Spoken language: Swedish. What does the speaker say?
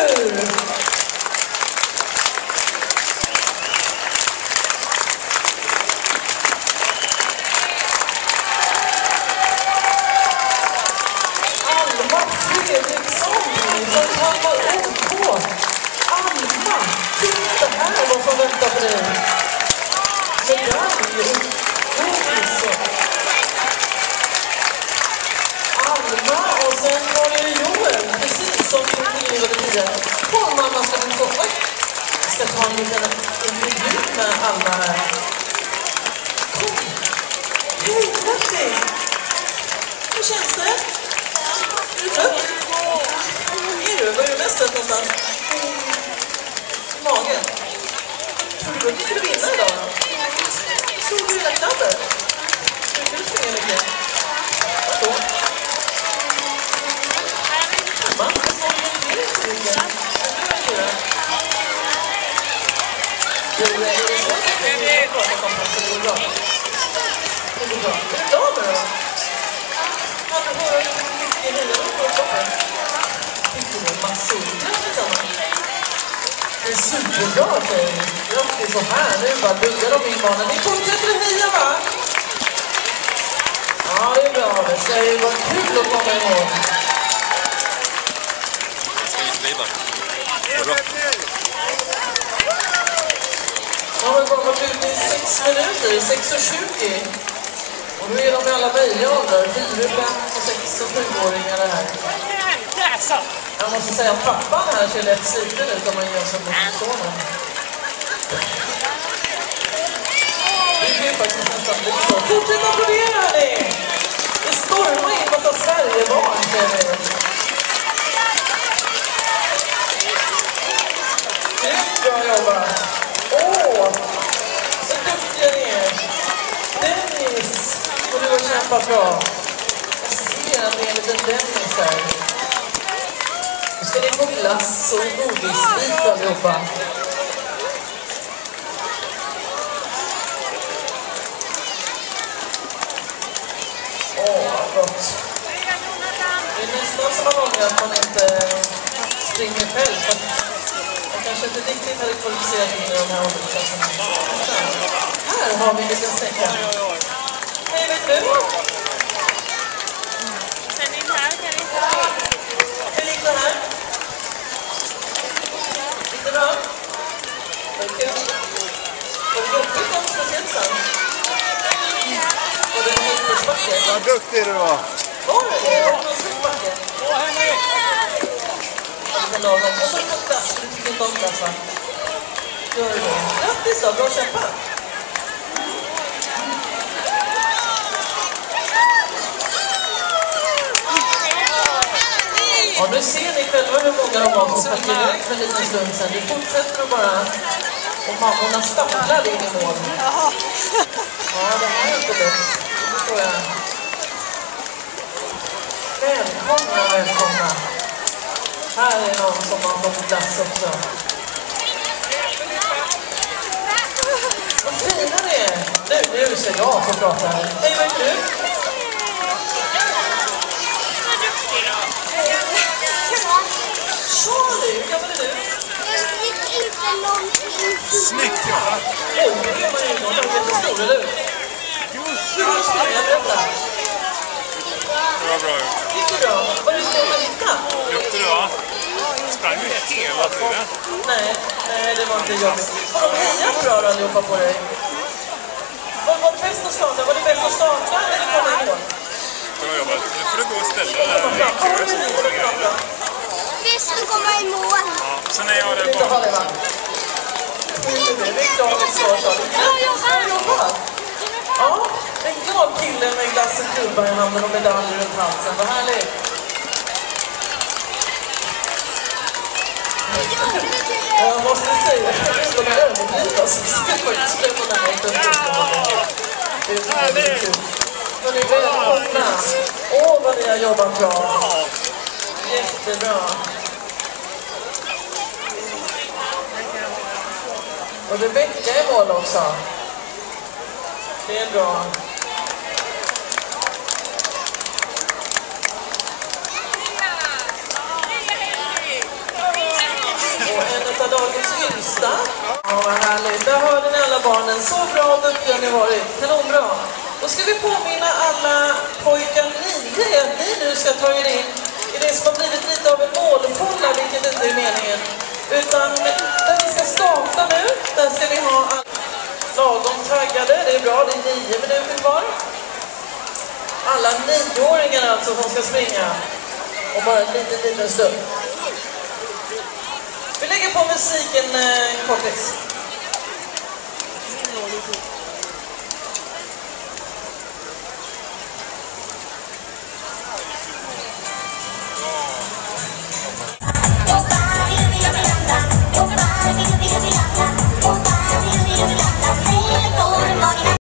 hur? Alma Fredriksson som tappar OK. Alma, titta här vad som väntar på dig. Medalj och Alma och sen var det Joel, precis som du tidigare. Kom mamma, ska du få... Oj! Jag ska ta en liten intervju med Alma här. Kom! Hej, grattis! Hur känns det? Är du trött? Är du? Var är du mest trött någonstans? Magen? Tror du att du skulle vinna idag? Såg du hela klubben? Du skulle springa mycket. Vadå? Mamma, jag såg en del i ryggen. Du, är det så att du ska prata om det så det går bra? Det går bra. Är du glad med då? Ja, du har mycket i livet på kroppen. Fick du en massor? Grattis, Anna. Det är superbra, tjej. Grattis och här. Nu bara duggar de in barnen. Ni fortsätter att heja, va? Ja, det är bra. Det ska ju vara kul att komma ihåg. Ja, men bara varit ute i 6 minuter, 6:20. Och nu är de i alla möjliga åldrar. 4, 5, 6 och 7-åringar det här. Jag måste säga att pappan här ser lätt sliten ut om man gör som mot sonen. Det är ju faktiskt nästan bli så. Fortsätt applådera, hörni! Det stormar in massa Sverigebarn, säger vi. Grymt bra jobbat! Åh! Så duktiga ni är! Dennis! Och du har kämpat bra. Jag ser att det är en liten Dennis här. Nu ska ni få glass och godisbit allihopa. Åh, vad gott. Det är nästan som man ångrar att man inte springer själv. Jag kanske inte riktigt hade kvalificerat in i de här åldersklasserna. Här har vi en liten snäcka. Hej, vet du? Sen in här, kan vi ta. Hur gick det här? Gick det bra? Var det kul? Var det jobbigt om speciellt sen? Var det en utförsbacke? Vad duktig du var! Var det någon utförsbacke? Åh, hörni! Och så får glass, du tycker inte om glass, va? Gör det. Grattis då, bra kämpat! Ja, nu ser ni själva hur många de var som stack iväg för en liten stund sedan. Det fortsätter att bara... Och mammorna stapplar in i mål. Ja, det här är inte lätt. Det förstår jag. Välkomna, välkomna. Här är någon som har fått glass också. Vad fina ni är. Nu ska jag få prata här. Hej, vad är du? Charlie, hur gammal är du? Jag gick inte någonting. Snyggt, ja! Oj, det är man ju. De är jättestor, eller hur? Hur har du spelat detta? Det var bra gjort. Gick det bra? Var du stor med hitta? Luktar du, va? Sprang du hela tiden? Nej, det var inte jobbigt. Har de hejat bra allihopa på dig? Var det bäst att starta? Var det bäst att starta eller komma i mål? Bra jobbat. Nu får du gå och ställa dig. Bäst att komma i mål. Ja, sen är jag där Inte ha det, va? Det är klart att starta. Bra jobbat! Ja, en glad kille med glass och klubba i handen och medaljer runt halsen. Vad härligt! Jag måste säga att de är överdrivna så ska jag faktiskt släppa den här utan. Det är så väldigt kul. Men ni är välkomna. Åh, vad ni har jobbat bra. Jättebra. Och Rebecka är i mål också. Det är bra. äldsta, dagens yngsta. Ja, vad härligt. Där hörde ni alla barnen. Så bra duktiga ni varit. Kanonbra. Då ska vi påminna alla pojkar 9 att ni nu ska ta er in i det som har blivit lite av en målfålla, vilket inte är meningen. Utan där vi ska starta nu, där ska vi ha alla lagom taggade. Det är bra, det är 9 minuter kvar. Alla 9-åringar alltså som ska springa. Och bara en liten stund. Vi lägger på musiken kortis.